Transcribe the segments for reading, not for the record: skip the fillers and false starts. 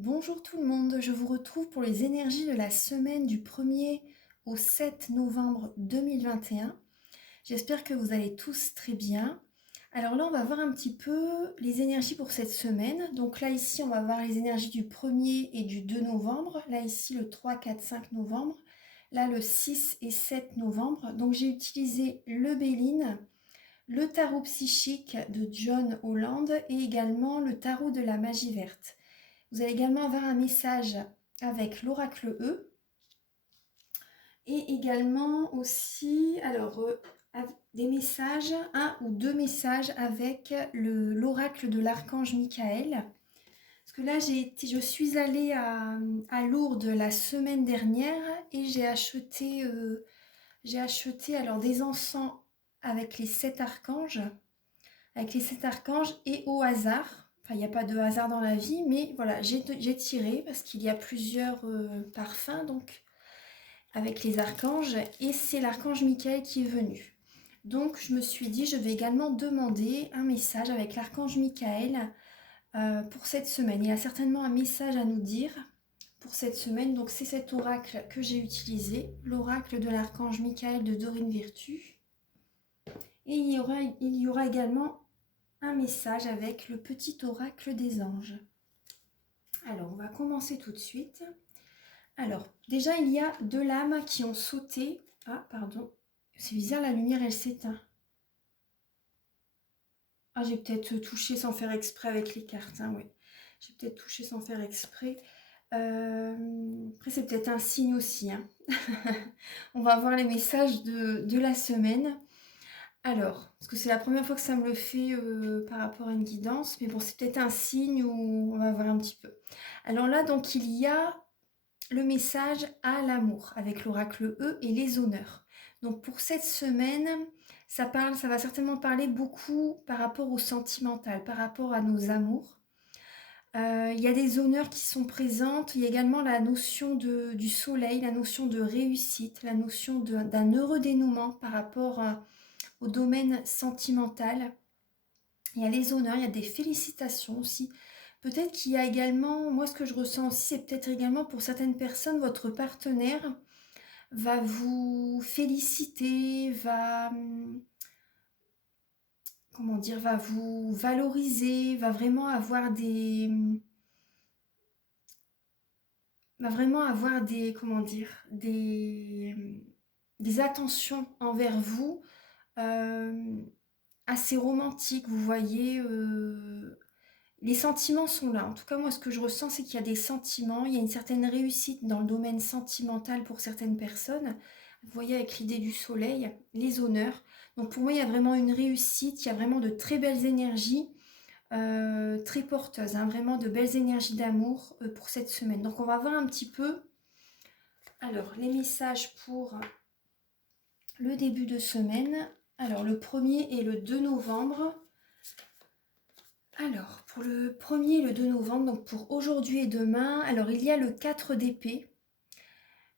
Bonjour tout le monde, je vous retrouve pour les énergies de la semaine du 1er au 7 novembre 2021. J'espère que vous allez tous très bien. Alors là, on va voir un petit peu les énergies pour cette semaine. Donc là, ici, on va voir les énergies du 1er et du 2 novembre. Là, ici, le 3, 4, 5 novembre. Là, le 6 et 7 novembre. Donc j'ai utilisé le Béline, le tarot psychique de John Holland et également le tarot de la magie verte. Vous allez également avoir un message avec l'oracle E et également aussi des messages, un ou deux messages avec l'oracle de l'archange Michael. Parce que là, je suis allée à Lourdes la semaine dernière et j'ai acheté alors des encens avec les 7 archanges, et au hasard. Enfin, il n'y a pas de hasard dans la vie, mais voilà, j'ai tiré parce qu'il y a plusieurs parfums donc avec les archanges et c'est l'archange Michael qui est venu. Donc je me suis dit, je vais également demander un message avec l'archange Michael pour cette semaine. Il a certainement un message à nous dire pour cette semaine. Donc c'est cet oracle que j'ai utilisé, l'oracle de l'archange Michael de Dorine Virtue. Et il y aura également un message avec le petit oracle des anges. Alors, on va commencer tout de suite. Alors, déjà, il y a deux lames qui ont sauté. Ah, pardon. C'est bizarre, la lumière, elle s'éteint. Ah, j'ai peut-être touché sans faire exprès avec les cartes. Hein, oui. J'ai peut-être touché sans faire exprès. Après, c'est peut-être un signe aussi. Hein. On va voir les messages de la semaine. Alors, parce que c'est la première fois que ça me le fait par rapport à une guidance, mais bon, c'est peut-être un signe où on va voir un petit peu. Alors là, donc, il y a le message à l'amour avec l'oracle E et les honneurs. Donc, pour cette semaine, ça va certainement parler beaucoup par rapport au sentimental, par rapport à nos amours. Il y a des honneurs qui sont présentes, il y a également la notion du soleil, la notion de réussite, la notion d'un heureux dénouement par rapport au domaine sentimental. Il y a les honneurs, il y a des félicitations aussi. Peut-être qu'il y a également, moi ce que je ressens aussi, c'est peut-être également pour certaines personnes, votre partenaire va vous féliciter, comment dire, va vous valoriser, va vraiment avoir comment dire, des attentions envers vous. euh, Assez romantique, vous voyez. Les sentiments sont là. En tout cas, moi, ce que je ressens, c'est qu'il y a des sentiments, il y a une certaine réussite dans le domaine sentimental pour certaines personnes. Vous voyez, avec l'idée du soleil, les honneurs. Donc pour moi, il y a vraiment une réussite, il y a vraiment de très belles énergies, très porteuses, hein, vraiment de belles énergies d'amour pour cette semaine. Donc on va voir un petit peu, alors, les messages pour le début de semaine. Alors, le 1er et le 2 novembre. Alors, pour le 1er et le 2 novembre, donc pour aujourd'hui et demain, alors il y a le 4 d'épée.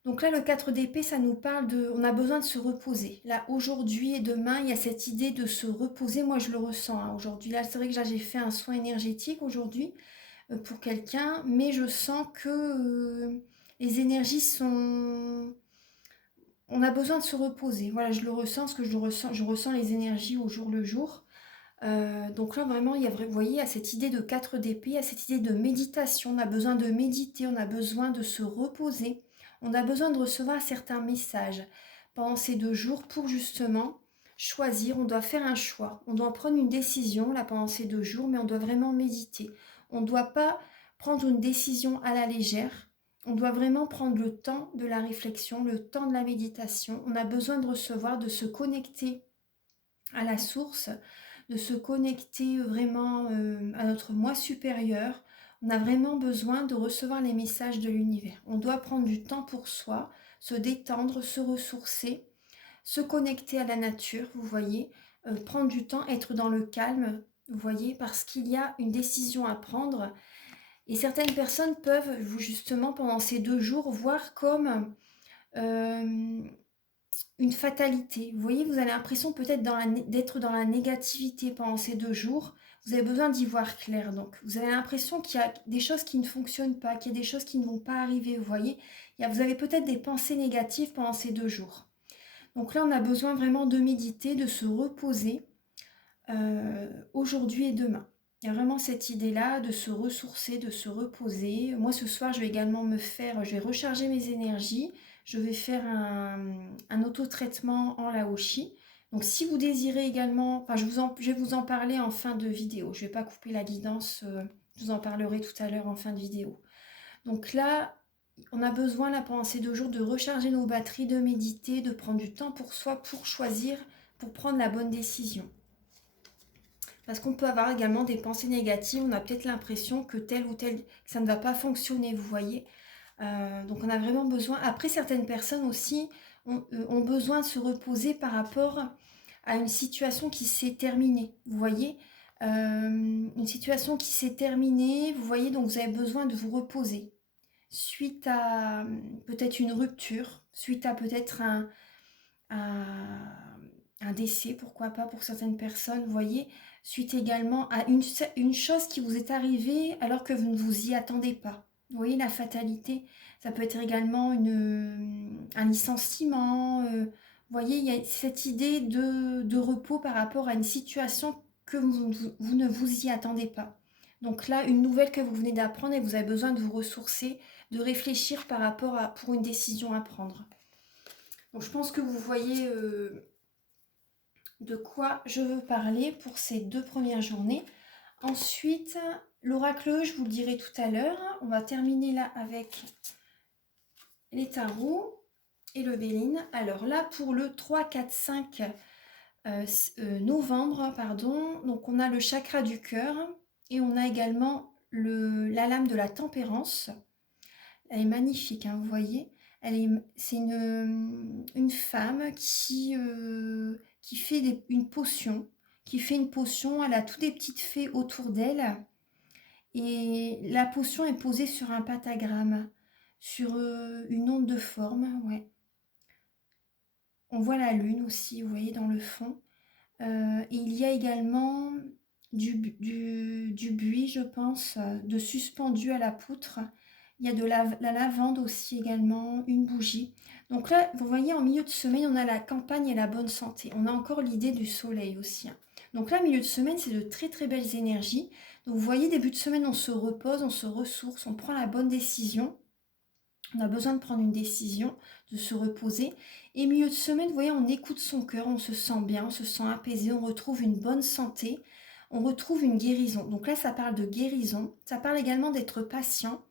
Donc là, le 4 d'épée, ça nous parle on a besoin de se reposer. Là, aujourd'hui et demain, il y a cette idée de se reposer. Moi, je le ressens hein, aujourd'hui. Là, c'est vrai que là, j'ai fait un soin énergétique aujourd'hui pour quelqu'un, mais je sens que les énergies sont... On a besoin de se reposer. Voilà, je le ressens parce que je ressens les énergies au jour le jour. Donc là vraiment vous voyez, il y a cette idée de 4 d'épée, il y a cette idée de méditation, on a besoin de méditer, on a besoin de se reposer, on a besoin de recevoir certains messages pendant ces 2 jours pour justement choisir, on doit faire un choix, on doit prendre une décision là pendant ces 2 jours, mais on doit vraiment méditer, on ne doit pas prendre une décision à la légère, on doit vraiment prendre le temps de la réflexion, le temps de la méditation, on a besoin de recevoir, de se connecter à la source, de se connecter vraiment à notre moi supérieur. On a vraiment besoin de recevoir les messages de l'univers. On doit prendre du temps pour soi, se détendre, se ressourcer, se connecter à la nature, vous voyez, prendre du temps, être dans le calme, vous voyez, parce qu'il y a une décision à prendre. Et certaines personnes peuvent, justement, pendant ces 2 jours, voir comme une fatalité. Vous voyez, vous avez l'impression peut-être d'être dans la négativité pendant ces 2 jours. vous avez besoin d'y voir clair. Donc, vous avez l'impression qu'il y a des choses qui ne fonctionnent pas, qu'il y a des choses qui ne vont pas arriver. Vous voyez, vous avez peut-être des pensées négatives pendant ces 2 jours. Donc là, on a besoin vraiment de méditer, de se reposer aujourd'hui et demain. Il y a vraiment cette idée-là de se ressourcer, de se reposer. Moi, ce soir, je vais recharger mes énergies. Je vais faire un auto-traitement en Laoshi. Donc, si vous désirez également, enfin, je vais vous en parler en fin de vidéo. Je ne vais pas couper la guidance, je vous en parlerai tout à l'heure en fin de vidéo. Donc là, on a besoin, là, pendant ces 2 jours, de recharger nos batteries, de méditer, de prendre du temps pour soi, pour choisir, pour prendre la bonne décision. Parce qu'on peut avoir également des pensées négatives, on a peut-être l'impression que tel ou tel, que ça ne va pas fonctionner, vous voyez. Donc on a vraiment besoin, après certaines personnes aussi ont besoin de se reposer par rapport à une situation qui s'est terminée, vous voyez. Une situation qui s'est terminée, vous voyez, donc vous avez besoin de vous reposer. Suite à peut-être une rupture, suite à peut-être un décès, pourquoi pas pour certaines personnes, vous voyez, suite également à une chose qui vous est arrivée alors que vous ne vous y attendez pas. Vous voyez, la fatalité, ça peut être également un licenciement. Vous voyez, il y a cette idée de repos par rapport à une situation que vous ne vous y attendez pas. Donc là, une nouvelle que vous venez d'apprendre et vous avez besoin de vous ressourcer, de réfléchir par rapport pour une décision à prendre. Donc je pense que vous voyez de quoi je veux parler pour ces 2 premières journées. Ensuite, l'oracle, je vous le dirai tout à l'heure. On va terminer là avec les tarots et le Béline. Alors là, pour le 3, 4, 5 novembre, pardon, donc on a le chakra du cœur et on a également la lame de la tempérance. Elle est magnifique, hein, vous voyez. C'est une femme qui fait une potion. Elle a toutes des petites fées autour d'elle. Et la potion est posée sur un pentagramme, sur une onde de forme, ouais. On voit la lune aussi, vous voyez, dans le fond. Et il y a également du buis, je pense, de suspendu à la poutre. Il y a de la lavande aussi également, une bougie. Donc là, vous voyez, en milieu de semaine, on a la campagne et la bonne santé. On a encore l'idée du soleil aussi, hein. Donc là, milieu de semaine, c'est de très très belles énergies. Donc vous voyez, début de semaine, on se repose, on se ressource, on prend la bonne décision. On a besoin de prendre une décision, de se reposer. Et milieu de semaine, vous voyez, on écoute son cœur, on se sent bien, on se sent apaisé, on retrouve une bonne santé, on retrouve une guérison. Donc là, ça parle de guérison. Ça parle également d'être patient,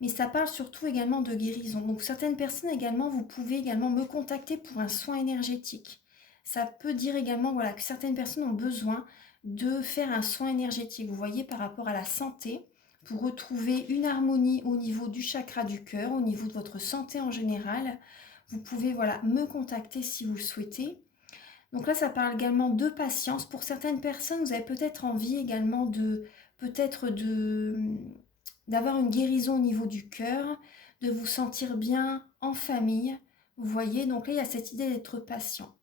mais ça parle surtout également de guérison. Donc certaines personnes également, vous pouvez également me contacter pour un soin énergétique. Ça peut dire également voilà, que certaines personnes ont besoin de faire un soin énergétique, vous voyez, par rapport à la santé, pour retrouver une harmonie au niveau du chakra du cœur, au niveau de votre santé en général. Vous pouvez voilà, me contacter si vous le souhaitez. Donc là, ça parle également de patience. Pour certaines personnes, vous avez peut-être envie également d'avoir une guérison au niveau du cœur, de vous sentir bien en famille. Vous voyez, donc là, il y a cette idée d'être patient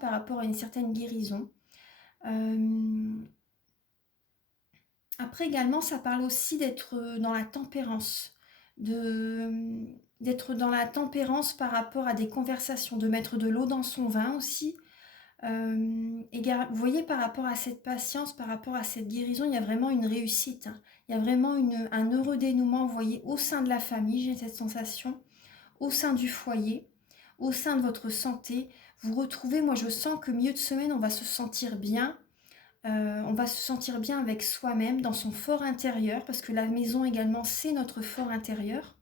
par rapport à une certaine guérison. Après également, ça parle aussi d'être dans la tempérance, d'être dans la tempérance par rapport à des conversations, de mettre de l'eau dans son vin aussi. Vous voyez, par rapport à cette patience, par rapport à cette guérison, il y a vraiment une réussite, hein. Il y a vraiment un heureux dénouement, vous voyez, au sein de la famille, j'ai cette sensation, au sein du foyer, au sein de votre santé. Vous retrouvez, moi je sens que milieu de semaine, on va se sentir bien. On va se sentir bien avec soi-même, dans son fort intérieur, parce que la maison également, c'est notre fort intérieur.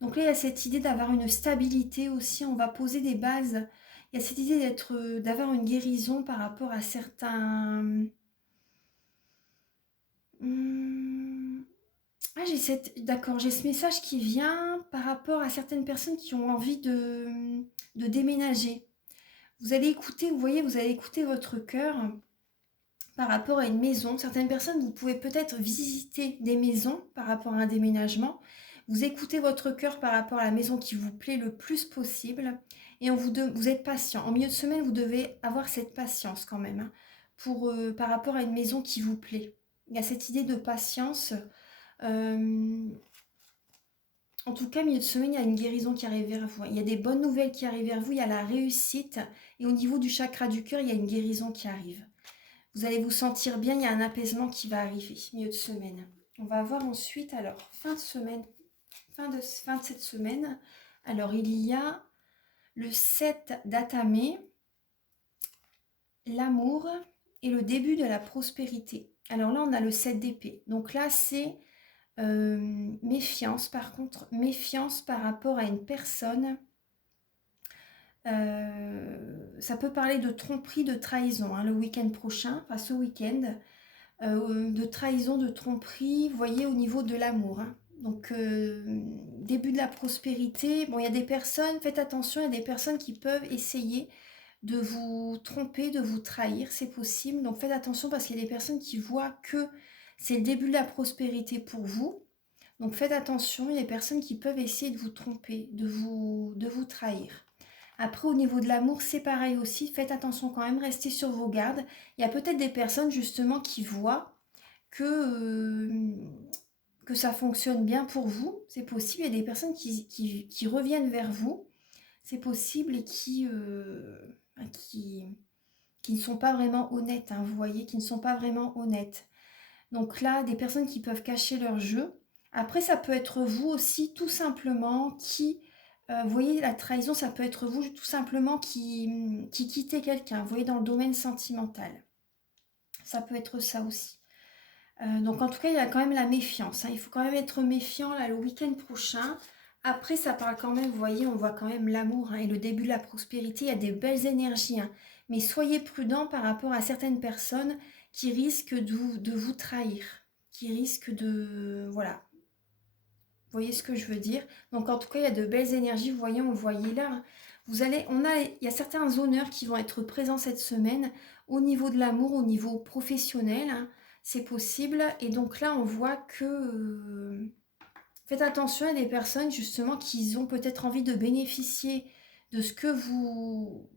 Donc là, il y a cette idée d'avoir une stabilité aussi, on va poser des bases. Il y a cette idée d'avoir une guérison par rapport à certains... Ah, d'accord, j'ai ce message qui vient par rapport à certaines personnes qui ont envie de déménager. Vous allez écouter, vous voyez, vous allez écouter votre cœur par rapport à une maison. Certaines personnes, vous pouvez peut-être visiter des maisons par rapport à un déménagement. Vous écoutez votre cœur par rapport à la maison qui vous plaît le plus possible et vous êtes patient. En milieu de semaine, vous devez avoir cette patience quand même, hein. par rapport à une maison qui vous plaît. Il y a cette idée de patience. Euh, En tout cas, milieu de semaine, il y a une guérison qui arrive vers vous. Il y a des bonnes nouvelles qui arrivent vers vous, il y a la réussite. Et au niveau du chakra du cœur, il y a une guérison qui arrive. Vous allez vous sentir bien, il y a un apaisement qui va arriver, milieu de semaine. On va voir ensuite, alors, fin de semaine, fin de cette semaine. Alors, il y a le 7 d'Atamé, l'amour et le début de la prospérité. Alors là, on a le 7 d'épée. Donc là, c'est méfiance, par contre, méfiance par rapport à une personne. Ça peut parler de tromperie, de trahison, hein, le week-end prochain, enfin ce week-end, de trahison, de tromperie, vous voyez, au niveau de l'amour. Hein. Donc, début de la prospérité, bon, il y a des personnes, faites attention, il y a des personnes qui peuvent essayer de vous tromper, de vous trahir, c'est possible. Donc, faites attention parce qu'il y a des personnes qui voient que c'est le début de la prospérité pour vous. Donc faites attention, il y a des personnes qui peuvent essayer de vous tromper, de vous trahir. Après, au niveau de l'amour, c'est pareil aussi. Faites attention quand même, restez sur vos gardes. Il y a peut-être des personnes justement qui voient que ça fonctionne bien pour vous. C'est possible. Il y a des personnes qui reviennent vers vous. C'est possible et qui ne sont pas vraiment honnêtes. Hein, vous voyez, qui ne sont pas vraiment honnêtes. Donc là, des personnes qui peuvent cacher leur jeu. Après, ça peut être vous aussi, tout simplement, vous voyez, la trahison, ça peut être vous, tout simplement, qui quittez quelqu'un, vous voyez, dans le domaine sentimental. Ça peut être ça aussi. Donc, en tout cas, il y a quand même la méfiance. Hein. Il faut quand même être méfiant, là, le week-end prochain. Après, ça parle quand même, vous voyez, on voit quand même l'amour hein, et le début de la prospérité. Il y a des belles énergies. Hein. Mais soyez prudents par rapport à certaines personnes qui risquent de vous trahir, qui risquent de... Voilà, vous voyez ce que je veux dire? Donc en tout cas, il y a de belles énergies, vous voyez, on le voyait là. Hein. Il y a certains honneurs qui vont être présents cette semaine au niveau de l'amour, au niveau professionnel, hein, c'est possible. Et donc là, on voit que faites attention à des personnes justement qui ont peut-être envie de bénéficier de ce que vous,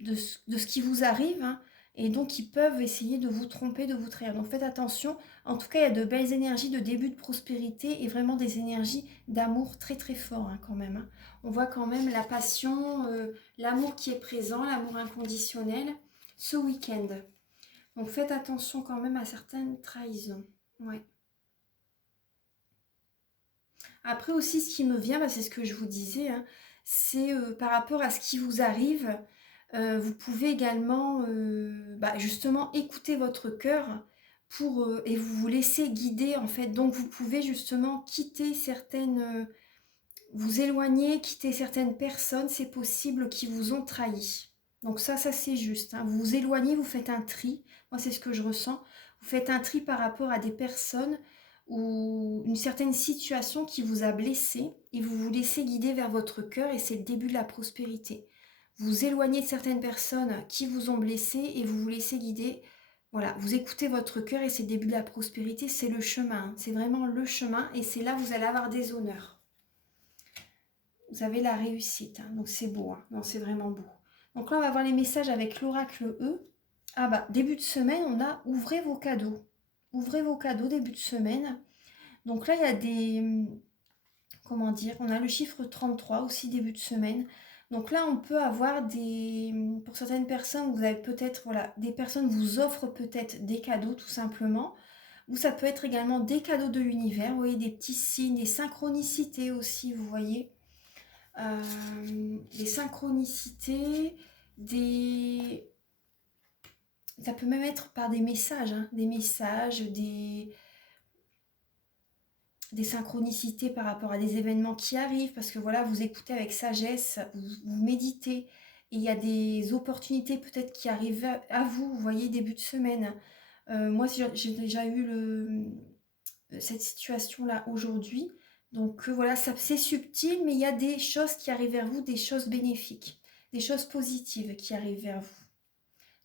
de ce qui vous arrive, hein, et donc ils peuvent essayer de vous tromper, de vous trahir. Donc faites attention. En tout cas, il y a de belles énergies de début de prospérité et vraiment des énergies d'amour très très fort hein, quand même. Hein. On voit quand même la passion, l'amour qui est présent, l'amour inconditionnel ce week-end. Donc faites attention quand même à certaines trahisons. Ouais. Après aussi, ce qui me vient, bah, c'est ce que je vous disais, hein, c'est par rapport à ce qui vous arrive, vous pouvez également bah, justement écouter votre cœur et vous vous laisser guider en fait. Donc vous pouvez justement quitter vous éloigner, quitter certaines personnes, c'est possible, qui vous ont trahi. Donc ça c'est juste. Hein. Vous vous éloignez, vous faites un tri. Moi c'est ce que je ressens. Vous faites un tri par rapport à des personnes ou une certaine situation qui vous a blessé et vous vous laissez guider vers votre cœur et c'est le début de la prospérité. Vous vous éloignez de certaines personnes qui vous ont blessé et vous vous laissez guider. Voilà, vous écoutez votre cœur et c'est le début de la prospérité, c'est le chemin. Hein. C'est vraiment le chemin et c'est là où vous allez avoir des honneurs. Vous avez la réussite, hein, donc c'est beau, hein. Non, c'est vraiment beau. Donc là, on va voir les messages avec l'oracle E. Ah bah, début de semaine, on a ouvrez vos cadeaux. Ouvrez vos cadeaux, début de semaine. Donc là, il y a comment dire, on a le chiffre 33 aussi, début de semaine. Donc là, on peut avoir pour certaines personnes, vous avez peut-être, voilà, des personnes vous offrent peut-être des cadeaux, tout simplement. Ou ça peut être également des cadeaux de l'univers, vous voyez, des petits signes, des synchronicités aussi, vous voyez. Des synchronicités, ça peut même être par des messages, hein, des synchronicités par rapport à des événements qui arrivent, parce que voilà, vous écoutez avec sagesse, vous méditez, et il y a des opportunités peut-être qui arrivent à vous, vous voyez, début de semaine. Moi, j'ai déjà eu cette situation-là aujourd'hui. Donc voilà, c'est subtil, mais il y a des choses qui arrivent vers vous, des choses bénéfiques, des choses positives qui arrivent vers vous.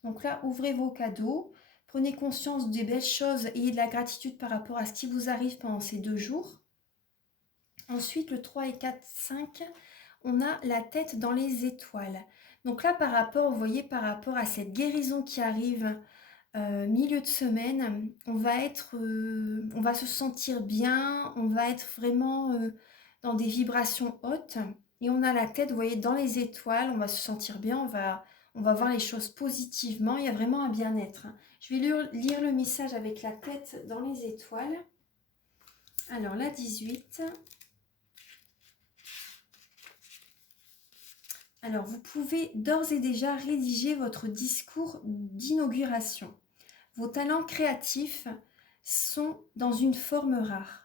Donc là, ouvrez vos cadeaux, prenez conscience des belles choses, ayez de la gratitude par rapport à ce qui vous arrive pendant ces 2 jours. Ensuite, le 3 et 4, 5, on a la tête dans les étoiles. Donc là, vous voyez, par rapport à cette guérison qui arrive, milieu de semaine, on va se sentir bien, on va être vraiment dans des vibrations hautes et on a la tête, vous voyez, dans les étoiles, on va se sentir bien, on va voir les choses positivement, il y a vraiment un bien-être. Je vais lire le message avec la tête dans les étoiles. Alors la 18. Alors vous pouvez d'ores et déjà rédiger votre discours d'inauguration. Vos talents créatifs sont dans une forme rare.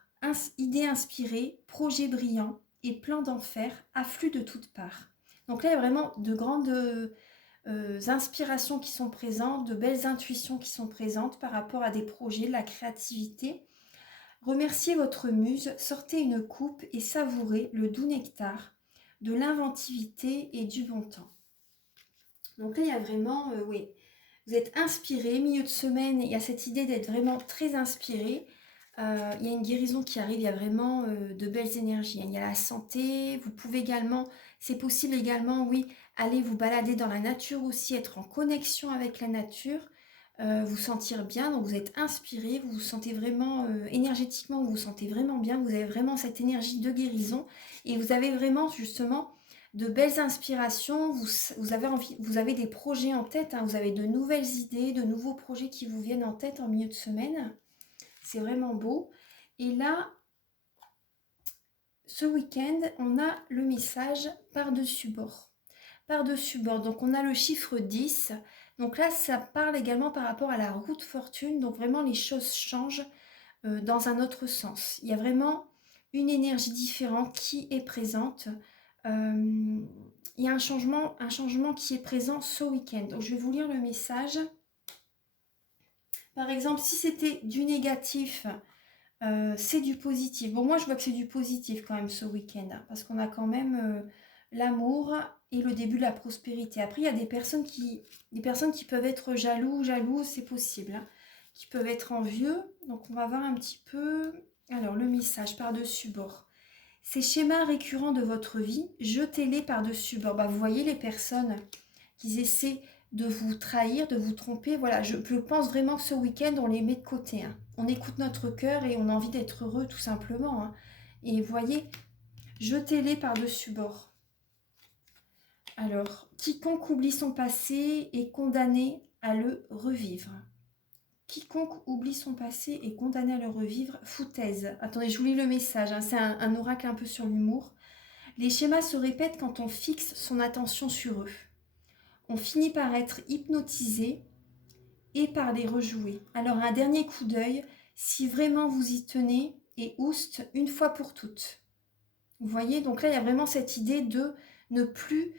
Idées inspirées, projets brillants et plans d'enfer affluent de toutes parts. Donc là, il y a vraiment de grandes inspirations qui sont présentes, de belles intuitions qui sont présentes par rapport à des projets, de la créativité. Remerciez votre muse, sortez une coupe et savourez le doux nectar de l'inventivité et du bon temps. Donc là, il y a vraiment, oui, vous êtes inspiré, milieu de semaine, il y a cette idée d'être vraiment très inspiré. Il y a une guérison qui arrive, il y a vraiment de belles énergies. Il y a la santé, vous pouvez également, c'est possible également, oui, aller vous balader dans la nature aussi, être en connexion avec la nature, vous sentir bien. Donc vous êtes inspiré, vous vous sentez vraiment, énergétiquement, vous vous sentez vraiment bien, vous avez vraiment cette énergie de guérison et vous avez vraiment justement de belles inspirations, vous avez des projets en tête, hein, vous avez de nouvelles idées, de nouveaux projets qui vous viennent en tête en milieu de semaine. C'est vraiment beau. Et là, ce week-end, on a le message par-dessus bord. Par-dessus bord, donc on a le chiffre 10. Donc là, ça parle également par rapport à la route fortune. Donc vraiment, les choses changent dans un autre sens. Il y a vraiment une énergie différente qui est présente. Il y a un changement qui est présent ce week-end. Donc je vais vous lire le message. Par exemple, si c'était du négatif, c'est du positif. Bon, moi, je vois que c'est du positif quand même ce week-end, hein, parce qu'on a quand même l'amour et le début de la prospérité. Après, il y a des personnes qui peuvent être jalouses, c'est possible, hein, qui peuvent être envieux. Donc, on va voir un petit peu. Alors, le message par-dessus bord. Ces schémas récurrents de votre vie, jetez-les par-dessus bord. Bah, vous voyez les personnes qui essaient de vous trahir, de vous tromper. Voilà, je pense vraiment que ce week-end, on les met de côté, hein. On écoute notre cœur et on a envie d'être heureux tout simplement, hein. Et vous voyez, jetez-les par-dessus bord. Alors, quiconque oublie son passé est condamné à le revivre. Quiconque oublie son passé est condamné à le revivre. Foutaise. Attendez, je vous lis le message, hein. C'est un oracle un peu sur l'humour. Les schémas se répètent quand on fixe son attention sur eux. On finit par être hypnotisé et par les rejouer. Alors un dernier coup d'œil, si vraiment vous y tenez, et oust une fois pour toutes. Vous voyez, donc là il y a vraiment cette idée de ne plus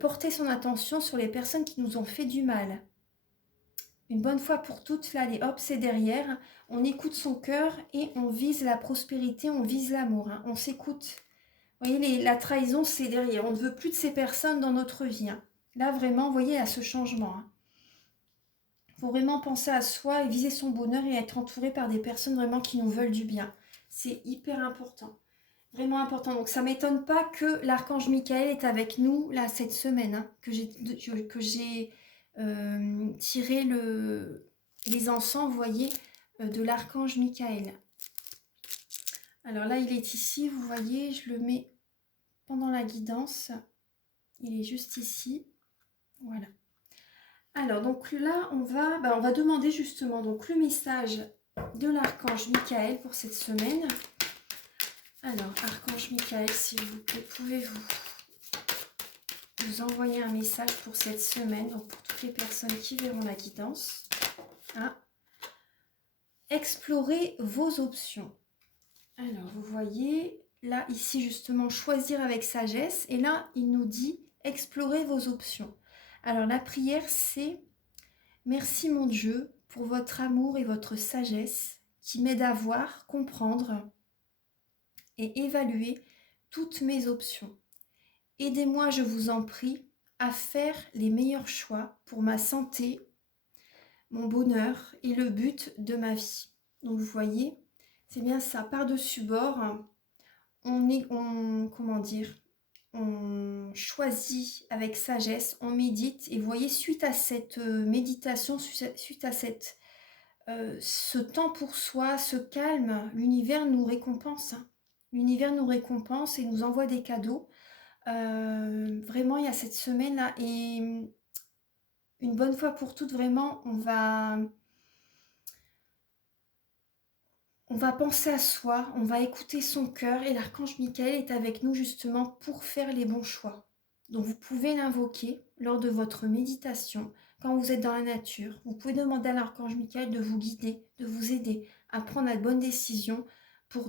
porter son attention sur les personnes qui nous ont fait du mal. Une bonne fois pour toutes, là, allez hop, c'est derrière. On écoute son cœur et on vise la prospérité, on vise l'amour, hein. On s'écoute. Vous voyez, la trahison, c'est derrière. On ne veut plus de ces personnes dans notre vie, hein. Là, vraiment, vous voyez, à ce changement, hein. Il faut vraiment penser à soi et viser son bonheur et être entouré par des personnes vraiment qui nous veulent du bien. C'est hyper important. Vraiment important. Donc ça ne m'étonne pas que l'archange Michael est avec nous là cette semaine, hein, que j'ai tiré les encens, vous voyez, de l'archange Michael. Alors là, il est ici, vous voyez, je le mets pendant la guidance. Il est juste ici. Voilà. Alors, donc là, on va demander justement donc, le message de l'archange Michael pour cette semaine. Alors, archange Michael, s'il vous plaît, pouvez-vous nous envoyer un message pour cette semaine, donc pour toutes les personnes qui verront la guidance. Ah. Explorez vos options. Alors, vous voyez, là, ici, justement, choisir avec sagesse. Et là, il nous dit, explorez vos options. Alors, la prière, c'est « Merci mon Dieu pour votre amour et votre sagesse qui m'aident à voir, comprendre et évaluer toutes mes options. Aidez-moi, je vous en prie, à faire les meilleurs choix pour ma santé, mon bonheur et le but de ma vie. » Donc vous voyez, c'est bien ça, par-dessus bord, comment dire, on choisit avec sagesse, on médite. Et vous voyez, suite à cette méditation, suite à ce temps pour soi, ce calme, l'univers nous récompense, hein. L'univers nous récompense et nous envoie des cadeaux. Vraiment, il y a cette semaine-là. Et une bonne fois pour toutes, vraiment, on va penser à soi, on va écouter son cœur et l'archange Michael est avec nous justement pour faire les bons choix. Donc vous pouvez l'invoquer lors de votre méditation, quand vous êtes dans la nature. Vous pouvez demander à l'archange Michael de vous guider, de vous aider à prendre la bonne décision pour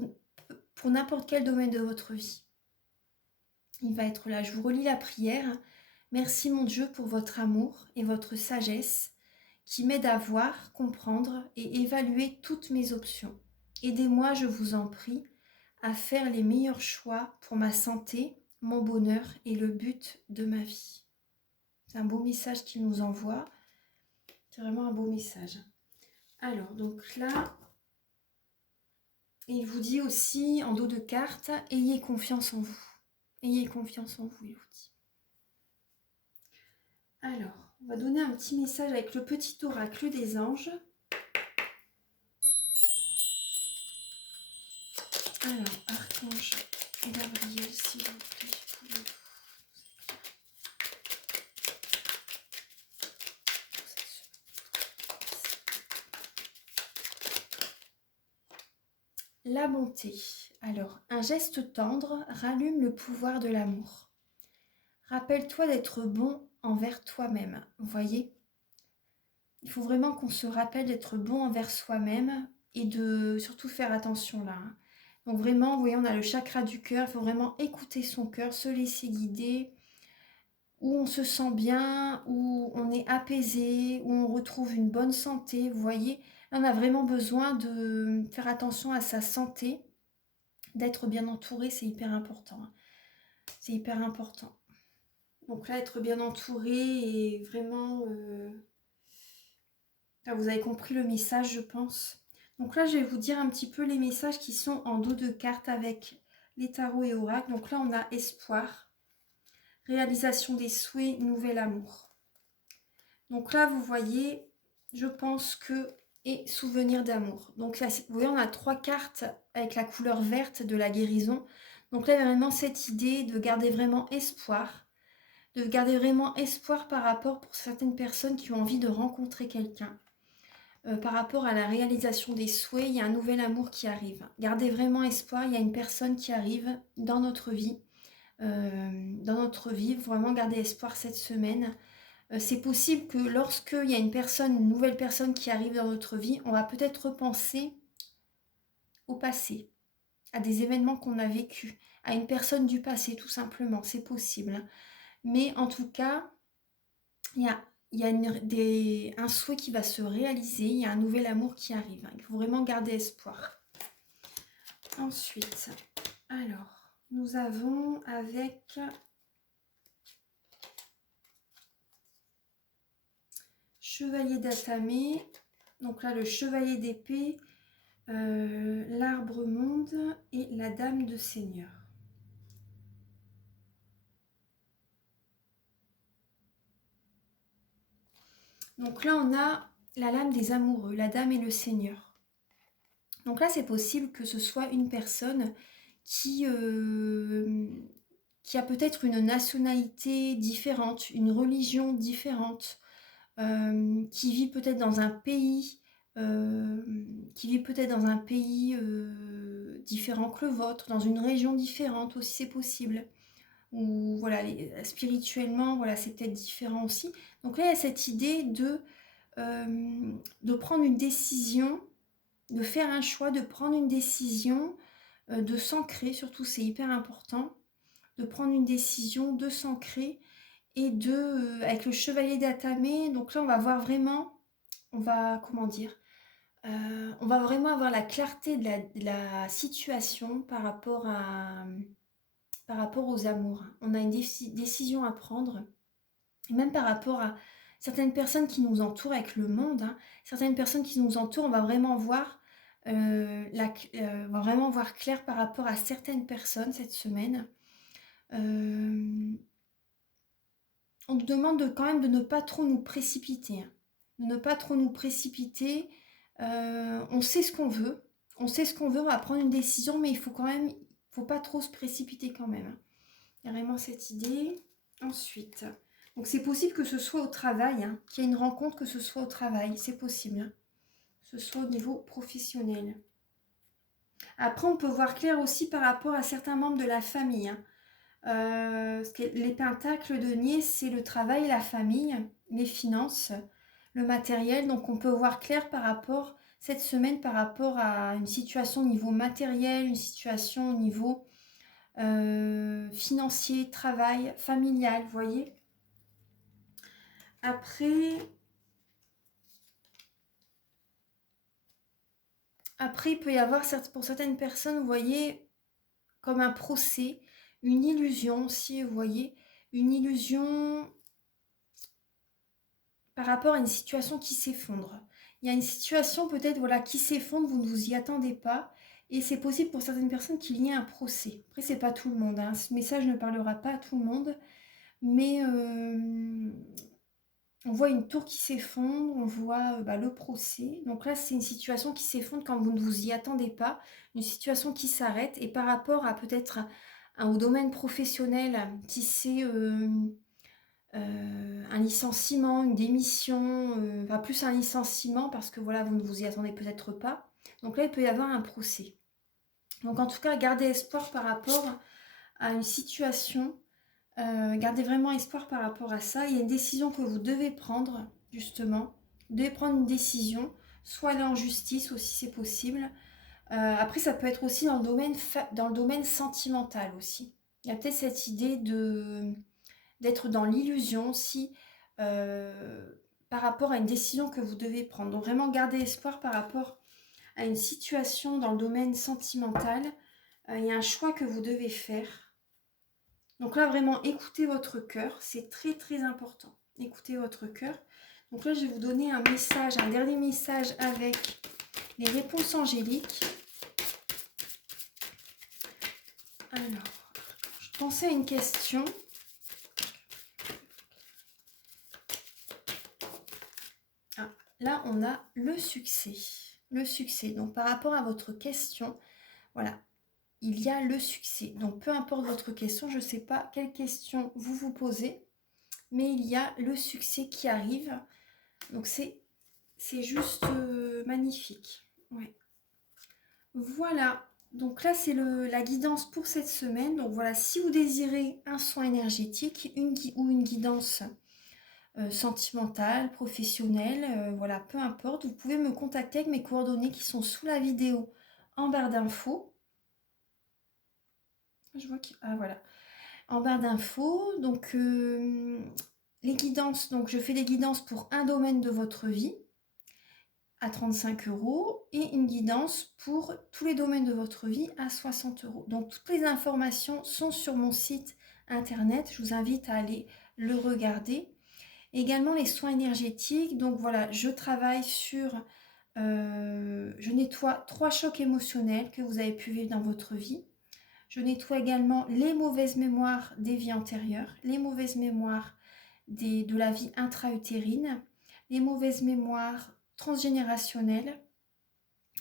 n'importe quel domaine de votre vie. Il va être là. Je vous relis la prière. Merci mon Dieu pour votre amour et votre sagesse qui m'aide à voir, comprendre et évaluer toutes mes options. Aidez-moi, je vous en prie, à faire les meilleurs choix pour ma santé, mon bonheur et le but de ma vie. C'est un beau message qu'il nous envoie. C'est vraiment un beau message. Alors, donc là, il vous dit aussi en dos de carte, ayez confiance en vous. Ayez confiance en vous, il vous dit. Alors, on va donner un petit message avec le petit oracle des anges. Alors, archange Gabriel, s'il vous plaît, pouvez-vous la bonté. Alors, un geste tendre rallume le pouvoir de l'amour. Rappelle-toi d'être bon envers toi-même. Vous voyez ? Il faut vraiment qu'on se rappelle d'être bon envers soi-même et de surtout faire attention là, hein. Donc vraiment, vous voyez, on a le chakra du cœur. Il faut vraiment écouter son cœur, se laisser guider, où on se sent bien, où on est apaisé, où on retrouve une bonne santé. Vous voyez, là, on a vraiment besoin de faire attention à sa santé, d'être bien entouré, c'est hyper important, hein. C'est hyper important. Donc là, être bien entouré et vraiment... vous avez compris le message, je pense. Donc là, je vais vous dire un petit peu les messages qui sont en dos de carte avec les tarots et oracles. Donc là, on a espoir, réalisation des souhaits, nouvel amour. Donc là, vous voyez, je pense que... Et souvenir d'amour. Donc là, vous voyez, on a 3 cartes avec la couleur verte de la guérison. Donc là, il y a vraiment cette idée de garder vraiment espoir. De garder vraiment espoir par rapport pour certaines personnes qui ont envie de rencontrer quelqu'un. Par rapport à la réalisation des souhaits, il y a un nouvel amour qui arrive. Gardez vraiment espoir, il y a une personne qui arrive dans notre vie. Vraiment gardez espoir cette semaine. C'est possible que lorsqu'il y a une nouvelle personne qui arrive dans notre vie, on va peut-être repenser au passé, à des événements qu'on a vécus, à une personne du passé tout simplement, c'est possible. Mais en tout cas, il y a un souhait qui va se réaliser, il y a un nouvel amour qui arrive. Il faut vraiment garder espoir. Ensuite, alors, nous avons avec Chevalier d'Atamé, donc là le Chevalier d'épée, l'Arbre monde et la Dame de Seigneur. Donc là, on a la lame des amoureux, la Dame et le Seigneur. Donc là, c'est possible que ce soit une personne qui a peut-être une nationalité différente, une religion différente, qui vit peut-être dans un pays, différent que le vôtre, dans une région différente aussi, c'est possible. Ou voilà, spirituellement, voilà, c'est peut-être différent aussi. Donc là, il y a cette idée de prendre une décision, de faire un choix, de prendre une décision, de s'ancrer, surtout c'est hyper important, de prendre une décision, de s'ancrer et avec le Chevalier d'Atamé, donc là on va voir vraiment, on va vraiment avoir la clarté de la situation par rapport aux amours. On a une décision à prendre, et même par rapport à certaines personnes qui nous entourent avec le monde, hein, certaines personnes qui nous entourent, on va vraiment voir clair par rapport à certaines personnes cette semaine. Euh, on nous demande quand même de ne pas trop nous précipiter, hein. De ne pas trop nous précipiter. On sait ce qu'on veut. On sait ce qu'on veut, on va prendre une décision, mais il faut quand même, faut pas trop se précipiter quand même, hein. Il y a vraiment cette idée. Ensuite, donc c'est possible que ce soit au travail, hein, qu'il y ait une rencontre, que ce soit au travail, c'est possible, hein, que ce soit au niveau professionnel. Après, on peut voir clair aussi par rapport à certains membres de la famille, hein. Les pentacles de denier, c'est le travail, la famille, les finances, le matériel. Donc on peut voir clair par rapport, cette semaine, par rapport à une situation au niveau matériel, une situation au niveau financier, travail, familial, vous voyez. Après, il peut y avoir, pour certaines personnes, vous voyez, comme un procès, une illusion aussi, vous voyez, une illusion par rapport à une situation qui s'effondre. Il y a une situation peut-être voilà, qui s'effondre, vous ne vous y attendez pas, et c'est possible pour certaines personnes qu'il y ait un procès. Après, c'est pas tout le monde, hein. Ce message ne parlera pas à tout le monde, mais on voit une tour qui s'effondre, on voit le procès. Donc là, c'est une situation qui s'effondre quand vous ne vous y attendez pas, une situation qui s'arrête, et par rapport à peut-être au domaine professionnel qui c'est un licenciement, une démission, enfin plus un licenciement parce que voilà, vous ne vous y attendez peut-être pas. Donc là, il peut y avoir un procès. Donc en tout cas, gardez espoir par rapport à une situation. Gardez vraiment espoir par rapport à ça. Il y a une décision que vous devez prendre, justement. Vous devez prendre une décision, soit aller en justice aussi, c'est possible. Après, ça peut être aussi dans le domaine sentimental aussi. Il y a peut-être cette idée d'être dans l'illusion aussi par rapport à une décision que vous devez prendre. Donc vraiment garder espoir par rapport à une situation dans le domaine sentimental. Il y a un choix que vous devez faire. Donc là, vraiment, écoutez votre cœur. C'est très, très important. Écoutez votre cœur. Donc là, je vais vous donner un message, un dernier message avec les réponses angéliques. Alors, je pensais à une question. Ah, là, on a le succès. Le succès. Donc, par rapport à votre question, voilà, il y a le succès. Donc, peu importe votre question, je ne sais pas quelle question vous vous posez, mais il y a le succès qui arrive. Donc, c'est juste magnifique. Ouais. Voilà. Donc là, c'est la guidance pour cette semaine. Donc voilà, si vous désirez un soin énergétique ou une guidance sentimentale, professionnelle, voilà, peu importe, vous pouvez me contacter avec mes coordonnées qui sont sous la vidéo en barre d'infos. Je vois ah voilà, en barre d'infos. Donc les guidances, donc je fais des guidances pour un domaine de votre vie à 35 € et une guidance pour tous les domaines de votre vie à 60 €. Donc toutes les informations sont sur mon site internet. Je vous invite à aller le regarder. Également les soins énergétiques. Donc voilà, je travaille sur, je nettoie 3 chocs émotionnels que vous avez pu vivre dans votre vie. Je nettoie également les mauvaises mémoires des vies antérieures, les mauvaises mémoires de la vie intra-utérine, les mauvaises mémoires transgénérationnelles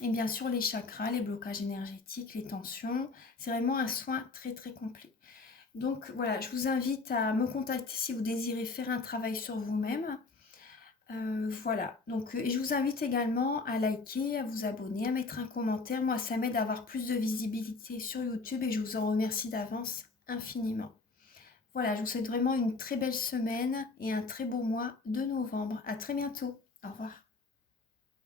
et bien sûr les chakras, les blocages énergétiques, les tensions. C'est vraiment un soin très très complet. Donc voilà, je vous invite à me contacter si vous désirez faire un travail sur vous-même. Voilà, donc et je vous invite également à liker, à vous abonner, à mettre un commentaire. Moi, ça m'aide à avoir plus de visibilité sur YouTube et je vous en remercie d'avance infiniment. Voilà, je vous souhaite vraiment une très belle semaine et un très beau mois de novembre. À très bientôt. Au revoir.